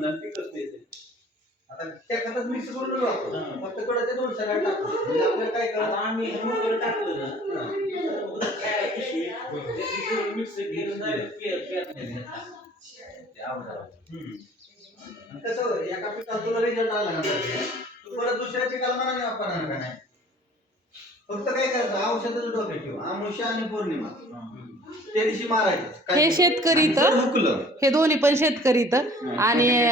नाही ते. आता त्या खतात मिक्स करून वापरू हा. फक्त दोन सगळ्या म्हणजे आपल्याला काय आता करायचं आम्ही टाकलं ना तर मग काय पिशवी, त्याची सगळं मिक्स केलं direct पे- पेरण्यात येतात. ते अवघड आहे. आणि कसं होतं, एका पिकाला तुला रिझल्ट आला ना पाहिजे, तू परत दुसऱ्या पिकाला मनाने वापरणार का नाही? फक्त काय करायचं? औषधाचं डोक्यात ठेव. आमुष्य आणि पौर्णिमा. त्या दिवशी मारायचं. हे शेतकरी तर- हुकलं. हे दोन्ही पण शेतकरी इथं. आणि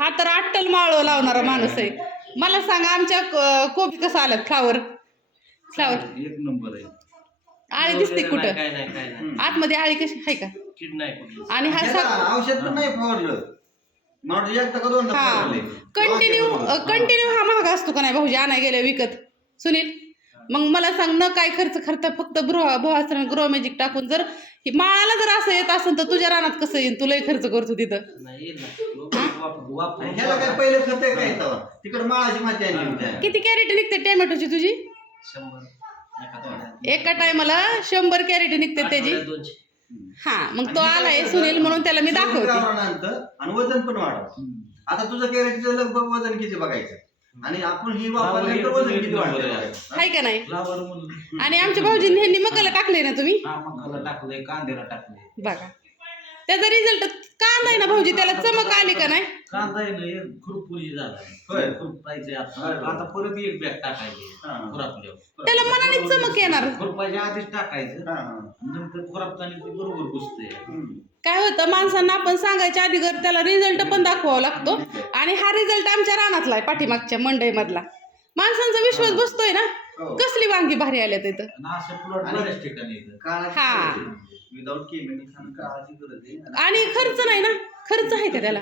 हा तर अट्टल माळ लावणारा माणूस आहे. मला सांगा आमच्या क- कोबी कसं आलं? फ्लावर फ्लावर एक नंबर आहे. आळी दिसते कुठं? काय नाही काय नाही. आतमध्ये आळी कशी? आहे का? कीड नाही कुठली. आणि हा ह्याला सा औषध पण नाही फवारलं. मला वाटतं एकदा का दोनदा हा. फवारले. कंटिन्यू हा. कंटिन्यू हा महाग असतो का नाही भाऊजी? आणाय गेल्या विकत. सुनील? मग मला सांग न काय खर्च खर्च फक्त गृह भवासरण गृह मॅजिक टाकून जर ही माळाला जर असं येत असेल तर तुझ्या रानात कसं येईल तुलाही खर्च करतो तिथं. नाही येईल ना वापर- वापर- वापरून ह्याला काय पहिलं खत आहे काय तेव्हा तिकडे माळाची माती आणली होती त्याने. किती कॅरेट निघते टॅमॅटोची तुझी? शंभर. एका तोड्यात. एका टायमाला शंभर कॅरेट निघते त्याची. आठवड्यात दोनशे. हा मग तो आलाय सुनील म्हणून त्याला मी दाखवते. गावरान आणतं आणि वजन पण वाढव आता तुझं कॅरेटचं लगभग वजन किती बघायचं? आणि आपण ही वापरल्यानंतर वजन किती वाढलं बघायचं. हाय का नाही? फ्लावर आणि आमच्या भाऊजींनी ह्यांनी मकाला टाकले ना तुम्ही? हा मकाला टाकलंय कांद्याला टाकलंय. बघा. त्याचा रिझल्ट कांदा आहे ना भाऊजी? त्याला चमक आली का नाही? कांदा आहे ना एक खुरपुरी झाला. होय. खुरपायचे आता. होय. आता परत एक बॅग टाकायचे हा. खुरापल्यावर त्याला मनाने चमक येणार. खुरपायच्या आधीच टाकायचं. नंतर खुरापताना ते बरोबर हम्म. काय होतं माणसांना आपण सांगायच्या आधी घर त्याला रिझल्ट पण दाखवावा लागतो. आणि हा रिझल्ट आमच्या रानातला आहे पाठीमागच्या मंडईमधला. माणसांचा विश्वास बसतोय ना? हो. कसली वांगी भारी आल्यात इथं? आणि असे प्लॉट आणि- बऱ्याच ठिकाणी येतं काळाची हा. गरज आहे. विदाऊट केमिकल काळाची गरज आहे. आणि खर्च नाही ना? खर्च आहे का त्याला?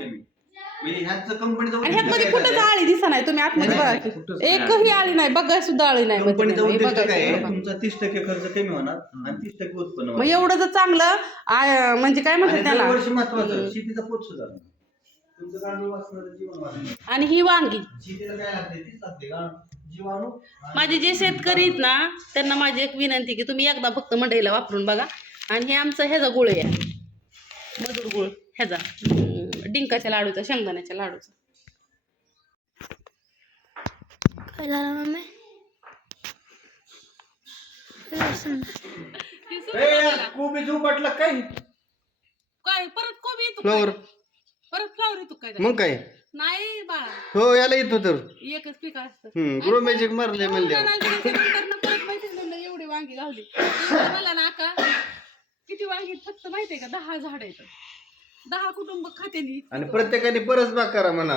म्हणजे ह्याचं कंपनीचं आणि ह्यात मध्ये कुठंच आळी दिसा नाही तुम्ही आतमध्ये बघा की. कुठंच एकही आळी नाही बघा सुद्धा आळी नाही मध्ये कंपनीचं नाही. उद्दिष्ट बघा काय? आहे सुद्धा. तुमचा तीस टक्के खर्च कमी होणार आणि तीस टक्के उत्पन्न मग. एवढं जर चांगलं म्हणजे काय आणि म्हणतात त्याला? दरवर्षी महत्वाचं शेतीचा पोत सुधारणं तुमचं गांडूळ वाचणार जीवन वाचणार आणि ही वांगी. शेतीला काय लागते तीच लागते गांडूळ जीवाणू? आणि- माझे जे शेतकरी आहेत ना त्यांना माझी एक विनंती की तुम्ही एकदा फक्त मंडईला वापरून बघा. आणि हे आमचं ह्याचा गुळ आहे. मधुर गुळ ह्याचा. डिंकाच्या लाडूचा शेंगदाण्याच्या लाडूचा. काय झालं मम्मी? कोबी झोपटला काय? काय परत कोबी येतो फ्लॉवर काय? परत फ्लावर येतो काय? मग काय? नाही बाळा हो याला येतो तर. एकच पीक असतं. हम्म ग्रो मॅजिक मारले म्हणले परत माहिती म्हणलं एवढी वांगी गावली मला ना का किती वांगी फक्त माहितीये का दहा झाड आहेत. दहा कुटुंब खातेली आणि प्रत्येकाने परस बाग करा म्हणा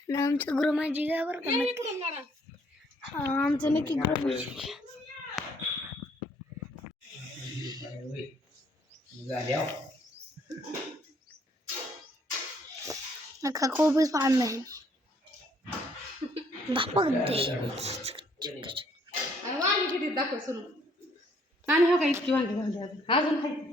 आणि आमचं गृहमाजी काय बरं का नक्की. हा, आमचं नक्की गृहमाजी नका कोबीच पान नाही. धापक दे. आणि वांगी किती दाखव सुरू आणि हो का इतकी वांगी घालली अजून. अजून खायची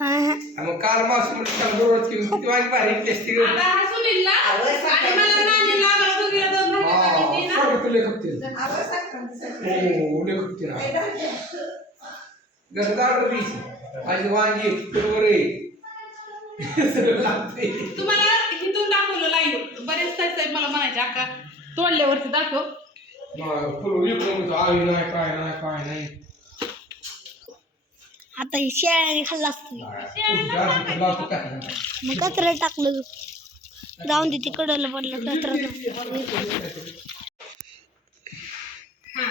मग काल मास बरोबर किती वाईट भारी टेस्टी आता हा सुनीलला आणि मला नानीला आम्हाला दोघीला दोन भांडे टाकायची ना. साडे तुले खपतील हो खपतील घरात ऑर्डर द्यायची वांगी तुम्हाला इथून दाखवलं लाईव्ह बरेच तास साहेब मला म्हणायचे अक्का तोडल्यावरती दाखव. मग फुल विकून आई नाही काय नाही काय नाही. आता ही शेळ्याने खाल्ला असतं मग कचरा टाकलं जाऊन दे तिकडलं पडलं कचरा. हा.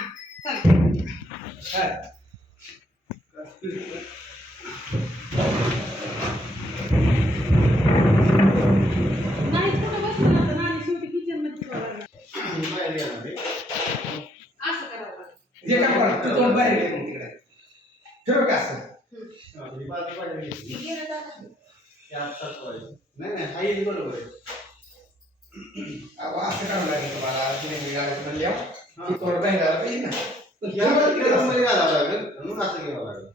असं करावं जे काय करा तू बाहेर ठेव का असं? नाही नाही हा बरोबर अहो, असं करावं लागेल तुम्हाला तुम्ही थोडं दही झालं पाहिजे ना. पण तिकडे असं- घालावं लागेल असं घ्यावं लागेल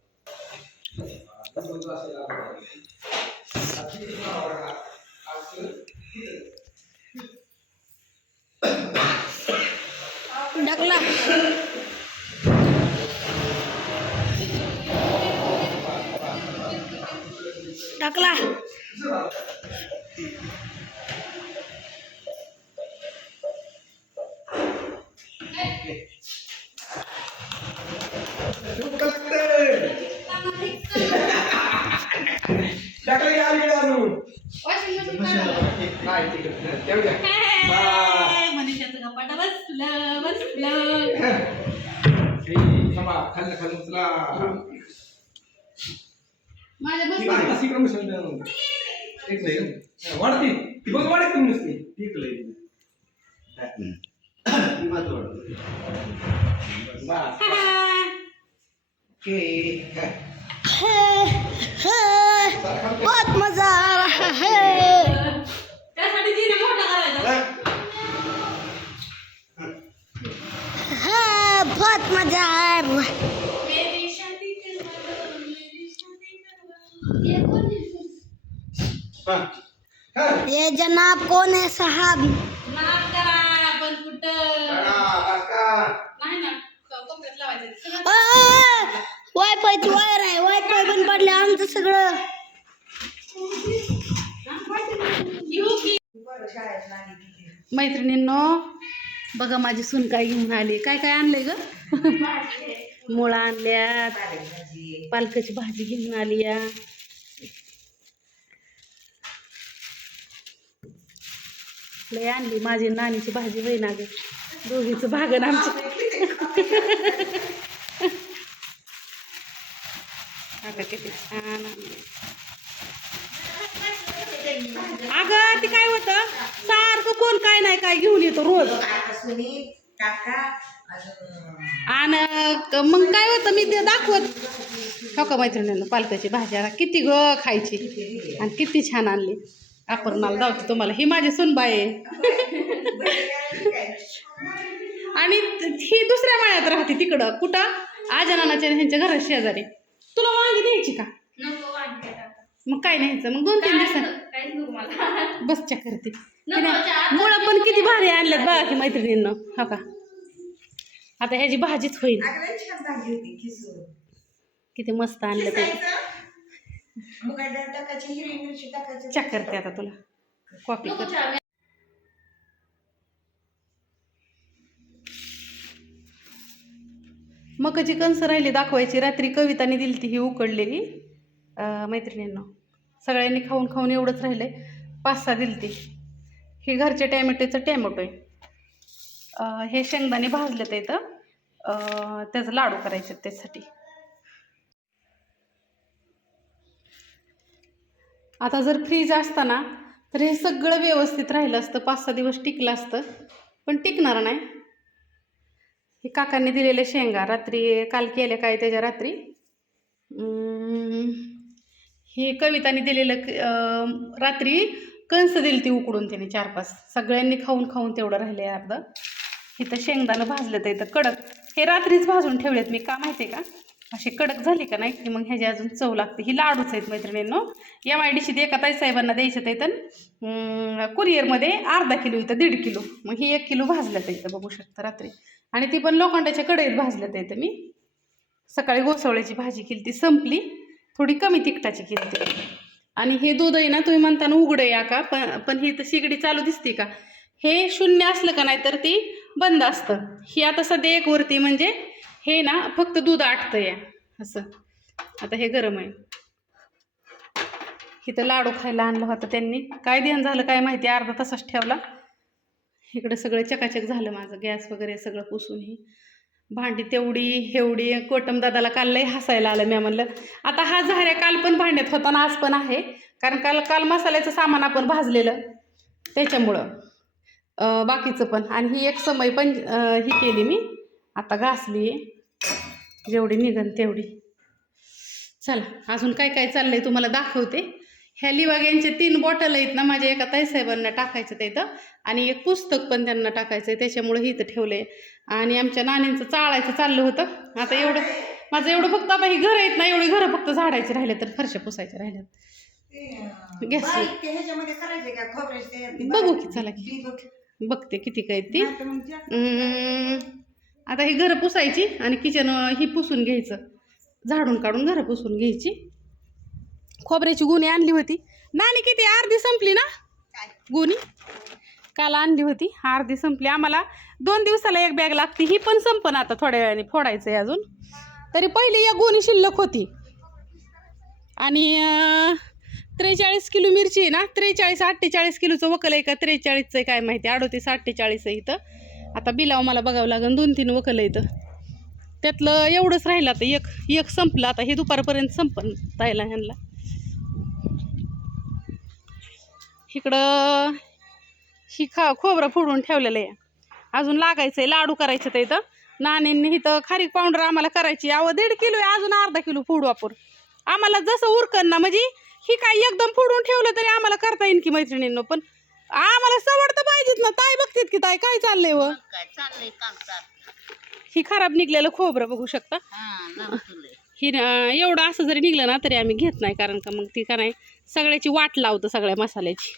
टाकलं ती बस वाढती ती बघ वाढत तुम्ही नुसती टिकलंय ती बहुत मजा आ रहा है है, बहुत मजा आ रहा है ये जनाब कौन है साहब? नाद करा पण कुठं? नाही ना लावायचं. वायफायची वायर आहे वायफाय पण पडले आमचं सगळं. घेऊ की. मैत्रिणींनो बघा माझी सून काय घेऊन आली. काय काय आणलंय ग? मुळा आणल्यात. पालकाची भाजी घेऊन आली या. लय आणली. माझी नानीची भाजी होईना ग दोघीचं भागन आमचं. अगं किती छान अगं ते काय होतं? सारखं कोण काय नाही काय घेऊन येतो रोज. आणि मग काय होतं? मी ते दाखवत. हो का मैत्रिणींना पालकाची भाजी आता किती ग खायची. आणि किती छान आणली. अपर्णाला दावते तुम्हाला. ही माझी सुनबाई आहे. आणि ही दुसऱ्या माळ्यात राहते तिकडं. कुठं? आजनानाच्या ह्यांच्या घरा शेजारी. तुला वांगी द्यायची का? मग काय न्यायचं? मग दोन तीन दिवसात. बस च्या करते मुळं पण किती भारी आणल्यात बघा की मैत्रिणींना. हो का? आता ह्याची भाजीच होईल किती मस्त आणलं ते. चेक करते आता तुला. कॉपी कर. मकाची कणसं राहिली दाखवायची. रात्री कविताने दिली ती ही उकडलेली. अं, मैत्रिणींना सगळ्यांनी खाऊन खाऊन एवढंच राहिलंय. पाच सहा दिली ती हे घरच्या टॅमॅटोचं टॅमॅटो आहे. अं, हे शेंगदाणे भाजले तर इथं. अं, त्याचं लाडू करायचे आहेत त्यासाठी. आता जर फ्रीज असताना तर हे सगळं व्यवस्थित राहिलं असतं पाच सहा दिवस टिकलं असतं पण टिकणार नाही. हे काकांनी दिलेल्या शेंगा रात्री काल केल्या काय त्याच्या रात्री? हे कविताने दिलेलं क- रात्री कंस दिली ती उकडून तिने चार पाच सगळ्यांनी खाऊन खाऊन तेवढं राहिले अर्ध. इथं शेंगदाणं भाजलं तर इथं कडक. हे रात्रीच भाजून ठेवलेत मी. का माहिती आहे का? अशी कडक झाली का नाही? की मग ह्याची अजून चव लागते. ही लाडूच आहेत मैत्रिणींनो. एम आय डी एका ताई साहेबांना द्यायचं तर कुरिअरमध्ये अर्धा किलो इथं दीड किलो. मग ही एक किलो भाजल्यात तर इथं बघू शकता रात्री. आणि ती पण लोखंडाच्या कढईत भाजल्यात तर इथं मी. सकाळी गोसवळ्याची भाजी केली ती संपली. थोडी कमी तिखटाची केली ती आणि हे दूध आहे ना तुम्ही म्हणताना उघडं या का? पण पण ही तर शिगडी चालू दिसते का? हे शून्य असलं का नाही तर ती बंद असतं. ही आता सध्या एक वरती म्हणजे हे ना फक्त दूध आटतं या असं. आता हे गरम आहे. इथं लाडू खायला आणला होता त्यांनी. काय ध्यान झालं काय माहिती? अर्धा तासच ठेवला. इकडं सगळं चकाचक झालं माझं. गॅस वगैरे सगळं पुसून ही भांडी तेवढी हेवडी कोटम दादाला काल लई हसायला आलं. मी म्हणलं आता हा झाऱ्या काल पण भांड्यात होता ना आज पण आहे. कारण काल काल मसाल्याचं सामान आपण भाजलेलं त्याच्यामुळं. बाकीचं पण. आणि ही एक समय पण ही केली मी. आता घासली जेवढी निघन तेवढी. चला अजून काय काय चाललंय तुम्हाला दाखवते. ह्या लिवाग्यांच्या तीन बॉटल आहेत ना माझ्या एका ताईसाहेबांना टाकायचं ते इथं. आणि एक पुस्तक पण त्यांना टाकायचं आहे त्याच्यामुळे हे इथं ठेवलं आहे आणि आमच्या नानींचं चाळायचं चाललं होतं. आता एवढं माझं एवढं फक्त आता ही घरं आहेत ना एवढी घरं फक्त झाडायची राहिले तर फरशा पुसायच्या राहिल्यात. गॅस बघू. की चला की. बघते किती काय ती. आता ही घरं पुसायची आणि किचन ही पुसून घ्यायचं. झाडून काढून घरं पुसून घ्यायची. खोबऱ्याची गुणी आणली होती. नानी किती? अर्धी संपली ना? गुणी? काल आणली होती. अर्धी संपली. आम्हाला दोन दिवसाला एक बॅग लागते. ही पण संपन आता थोड्या वेळाने फोडायचं आहे अजून. तरी पहिली एक गुणी शिल्लक होती. आणि त्रेचाळीस किलो मिरची आहे ना? त्रेचाळीस अठ्ठेचाळीस किलोचं वकल आहे का? त्रेचाळीसचं आहे काय माहिती? अडोतीस अठ्ठेचाळीस आहे इथं. आता बिलाव मला बघावं लागेल दोन तीन वकल इथं. त्यातलं एवढंच राहिलं आता एक एक संपलं आता हे दुपारपर्यंत संपन राहिला ह्यांना इकडं ही खा खोबरं फोडून ठेवलेलं आहे. अजून लागायचं आहे लाडू करायचं तर इथं. नाण्यांनी इथं खारीक पावडर आम्हाला करायची. अहो दीड किलो आहे अजून अर्धा किलो फोडू आपण. आम्हाला जसं उरकन ना म्हणजे ही काय एकदम फोडून ठेवलं तरी आम्हाला करता येईल की मैत्रिणींनो पण आम्हाला सवड तर पाहिजेत ना. ताई बघतेत की ताई काय चाललंय व? काय चाललंय काम चाललं ही खराब निघलेलं खोबरं बघू शकता. हा ही न- एवढं असं जरी निघलं ना तरी आम्ही घेत नाही. कारण का मग ती का नाही सगळ्याची वाट लावतं सगळ्या मसाल्याची.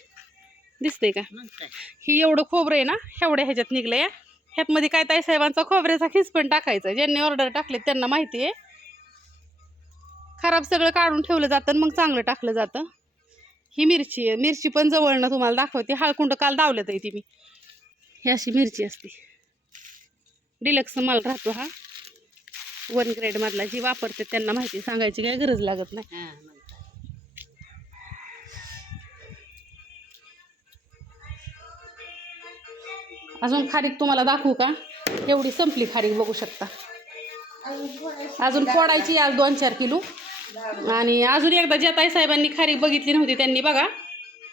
दिसतंय का? मग काय? ही एवढं खोबरं आहे ना एवढ्या ह्याच्यात निघलं या ह्यातमध्ये काय ताई साहेबांचा खोबऱ्याचा खिस पण टाकायचा. ज्यांनी ऑर्डर टाकले त्यांना माहिती आहे खराब सगळं काढून ठेवलं जातं आणि मग चांगलं टाकलं जातं. ही मिरची आहे. मिरची पण जवळनं तुम्हाला दाखवते. हळकुंड काल दावलं ती मी. ही अशी मिरची असते. डिलक्स माल राहतो हा. वन ग्रेडमधला जी वापरते त्यांना माहिती सांगायची काही गरज लागत नाही. अजून खारीक तुम्हाला दाखवू का? एवढी संपली खारीक बघू शकता. अजून फोडायची आज दोन चार किलो. आणि अजून एकदा ज्या ताई साहेबांनी खारीक बघितली नव्हती त्यांनी बघा.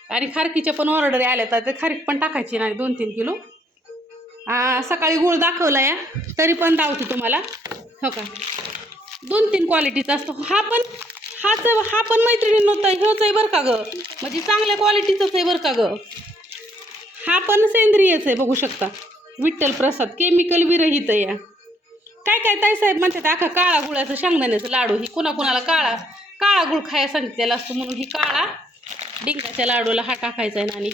आणि खारकीच्या पण ऑर्डर आल्या तर ते खारीक पण टाकायची नाही दोन तीन किलो सकाळी गुळ दाखवला या तरी पण दावते तुम्हाला. हो का? दोन तीन क्वालिटीचा असतो. हा पण हाच हा पण मैत्रिणी नव्हता ह्योच आहे बरं का गं? म्हणजे चांगल्या क्वालिटीचाच आहे बरं का गं? हा पण सेंद्रियच आहे बघू शकता. विठ्ठल प्रसाद केमिकल विरहित आहे. या काय काय ताई साहेब म्हणतात आखा काळा गुळाचं शेंगदाण्याचं लाडू ही कुणाकुणाला काळा काळा गुळ खायला सांगितलेला असतो म्हणून ही काळा डिंकाच्या लाडूला हा टाकायचा आहे नानी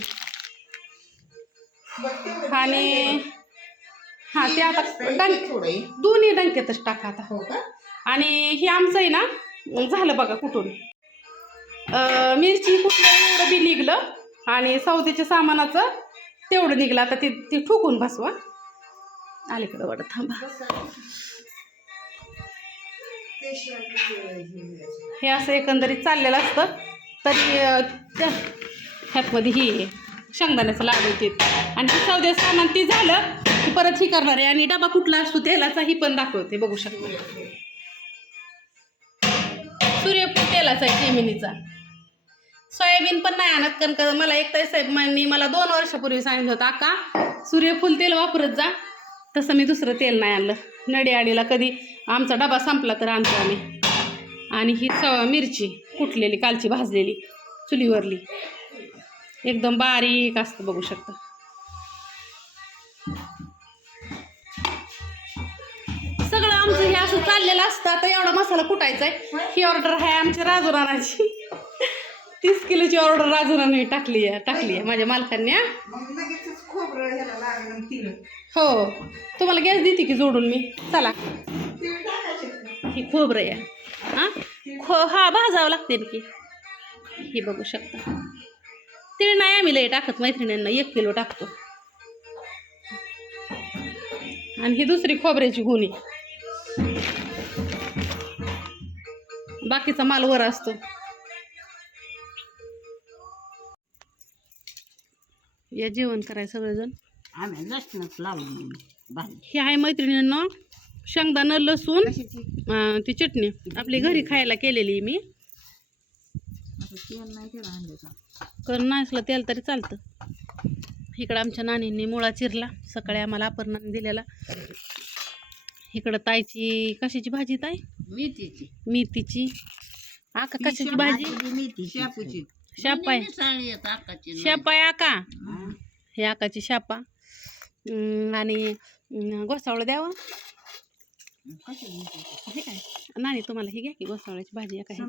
आणि हा ते आता डंक. दोन्ही डंक्यातच टाका आता. हो का? आणि हे आमचं आहे ना झालं बघा कुठून. मिरची कुठलं एवढं बी निघलं आणि सौदेच्या सामानाचं तेवढं निघलं आता ते ते ठोकून बसवा. अलीकडं वाटत थांबा. हे असं एकंदरीत चाललेलं असतं तरी त्या ह्यातमध्ये ही शेंगदाण्याचं लाडू येते. आणि ती सौदे सामान ती झालं की परत ही करणार आहे. आणि डबा कुठला असतो तेलाचा ही पण दाखवते बघू शकतो. सूर्यफूल तेलाचा आहे जेमिनीचा सोयाबीन पण नाही आणत कारण मला एक साहेब साहेबांनी मला दोन वर्षापूर्वी सांगितलं होतं आका सूर्यफूल तेल वापरत जा तसं मी दुसरं तेल नाही आणलं. नडीआडीला कधी आमचा डबा संपला तर आणतो आम्ही. आणि ही स मिरची कुटलेली कालची भाजलेली चुलीवरली. एकदम बारीक असतं बघू शकता. सगळं आमचं हे असं चाललेलं असतं. आता एवढा मसाला कुटायचा आहे ही ऑर्डर आहे आमच्या राजुरानाची. तीस किलोची ऑर्डर राजुराने टाकली आहे टाकली आहे. माझ्या मालकांनी हो. तुम्हाला गॅस देते की जोडून मी? चला. ही खोबरं आहे. हां? खो हा भाजावं लागते ना की ही बघू शकता. ते नाही आम्ही लय टाकत मैत्रिणींना. एक किलो टाकतो. आणि ही दुसरी खोबऱ्याची गुणी. बाकीचा माल वर असतो. या जेवण करायचं सगळेजण. आम्ही लसणच लावली भाजी. ही आहे मैत्रिणींना शेंगदाणा लसूण कशाची? अं, ती चटणी. आपली घरी खायला केलेली मी. आता तेल नाही त्याला आणलं का? करून नसलं तेल तरी चालतं. इकडं आमच्या नानींनी मुळा चिरला. सकाळी आम्हाला अपरणाने दिलेला. इकडं ताईची कशाची भाजी ताई? मेथीची. मेथीची. आका कशाची भाजी? मेथी शापूची. शापाय. साडी येत आकाची. शापाय आका. हे आकाची शापा. आणि गोसावळं द्यावं? हे काय? नाही तुम्हाला हे घ्या की गोसावळ्याची भाजी या काही.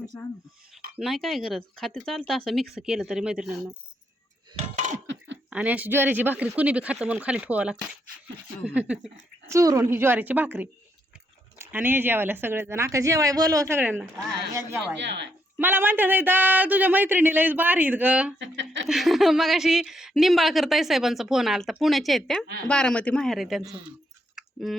नाही काय गरज? खाते चालतं असं मिक्स केलं तरी मैत्रिणींना. आणि अशी ज्वारीची भाकरी कुणी बी खातं म्हणून खाली ठेवावं लागतं. चुरून ही ज्वारीची भाकरी. आणि हे जेवायला सगळेजण. आका जेवाय बोलव सगळ्यांना. जेवाय मला म्हणतात इथं तुझ्या मैत्रिणीला भारी आहेत ग. मग अशी निंबाळकर ताईसाहेबांचा फोन आला पुण्याच्या आहेत त्या. बारामती माहेर आहे त्यांचं.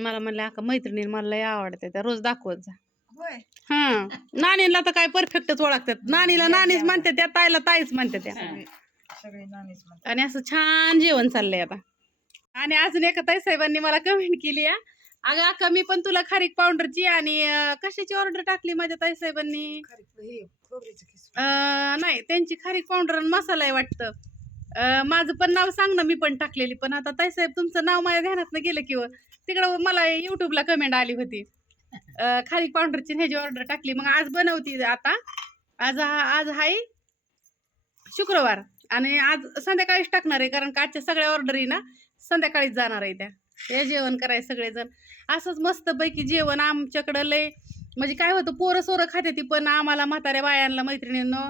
मला म्हणलं अका मैत्रिणी मला लय आवडते त्या रोज दाखवत जा. होय. हा. नानीला तर काय परफेक्टच ओळखतात. नानीला नानीच म्हणते त्या ताईला ताईच म्हणते त्या. नाणीच आणि असं छान जेवण चाललंय आता. आणि अजून एका ताई साहेबांनी मला कमेंट केली अगं अक्का मी पण तुला खारीक पावडरची आणि कशाची ऑर्डर टाकली माझ्या ताई साहेबांनी? नाही त्यांची खारीक पावडर आणि मसाला आहे वाटतं माझं पण नाव सांग ना मी पण टाकलेली. पण आता ताई साहेब तुमचं नाव माझ्या ध्यानात गेलं किंवा तिकडं मला युट्यूबला कमेंट आली होती. खारीक पावडरची ह्याची ऑर्डर टाकली. मग आज बनवती आता. आज आज आहे शुक्रवार. आणि आज संध्याकाळीच टाकणार आहे कारण का आजच्या सगळ्या ऑर्डरी ना संध्याकाळीच जाणार आहे त्या. हे जेवण करायचं सगळेजण. असंच मस्तपैकी जेवण आमच्याकडं लय म्हणजे काय होतं पोरं सोरं खाते ती पण आम्हाला म्हाताऱ्या बायांना मैत्रिणींना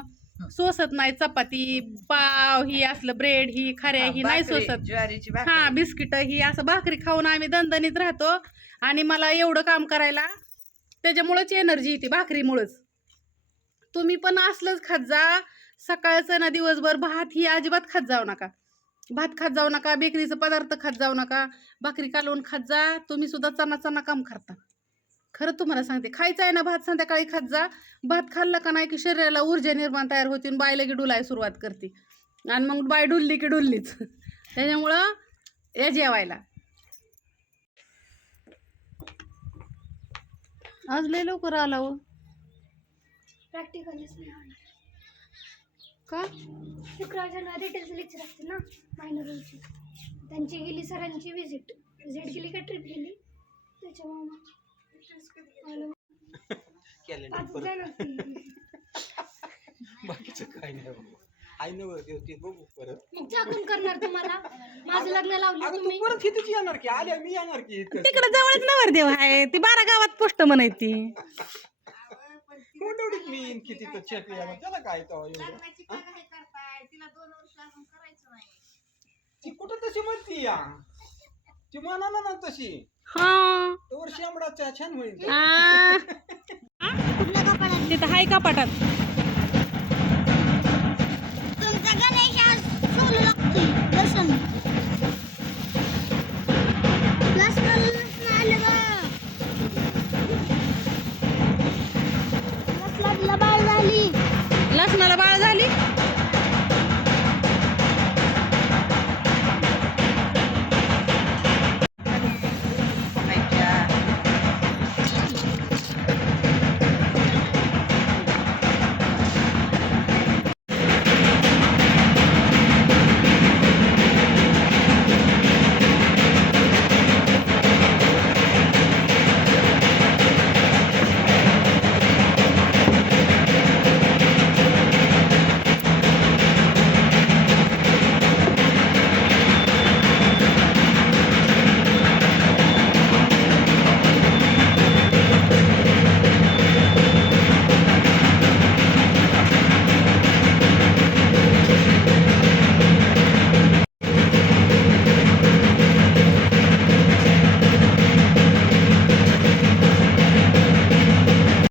सोसत नाही. चपाती पाव ही असलं ब्रेड ही खाऱ्या ही नाही सोसत. ज्वारीची हा बिस्किट ही असं भाकरी खाऊन आम्ही दणदणीत राहतो. आणि मला एवढं काम करायला त्याच्यामुळेच एनर्जी येते भाकरीमुळंच. तुम्ही पण असलंच खात जा. सकाळचं ना दिवसभर भात ही अजिबात खात जाऊ नका. भात खात जाऊ नका बेकरीचं पदार्थ खात जाऊ नका. भाकरी कालवून खात जा. तुम्ही सुद्धा चना चना काम करता. खरं तुम्हाला सांगते खायचं आहे ना भात संध्याकाळी खात जा. भात खाल्लं का नाही की शरीराला ऊर्जा निर्माण तयार होती आणि बायला की डुलाय सुरुवात करते. आणि मग बाय डुलली की डुललीच. त्याच्यामुळं या जेवायला. आज लय लवकर आला हो. प्रॅक्टिकलच नाही का? शुक्रवारच्या रिटेलचं लेक्चर असते ना मायनरची त्यांची गेली सरांची विजिट विजिट केली का ट्रिप गेली? त्याच्यामुळे. ती. बाकीचं काय नाही बाबा. ते बघू परत. मग झाकून करणार तुम्हाला. माझं लग्न लावलं अगं तू तुम्ही. परत इथेच येणार की? आल्या मी येणार की इथं. तिकडे जवळच नवरदेव आहे. ती बारा गावात पोस्ट म्हणायची. कोंडवडीत मी येईन किती तर चेक येणार त्याला काय तेव्हा एवढं? ती कुठं तशी म्हणती या? ती म्हणा ना ना तशी. हा. शेंबडा चहा छान होईल. आ. तिथं आहे का पाठात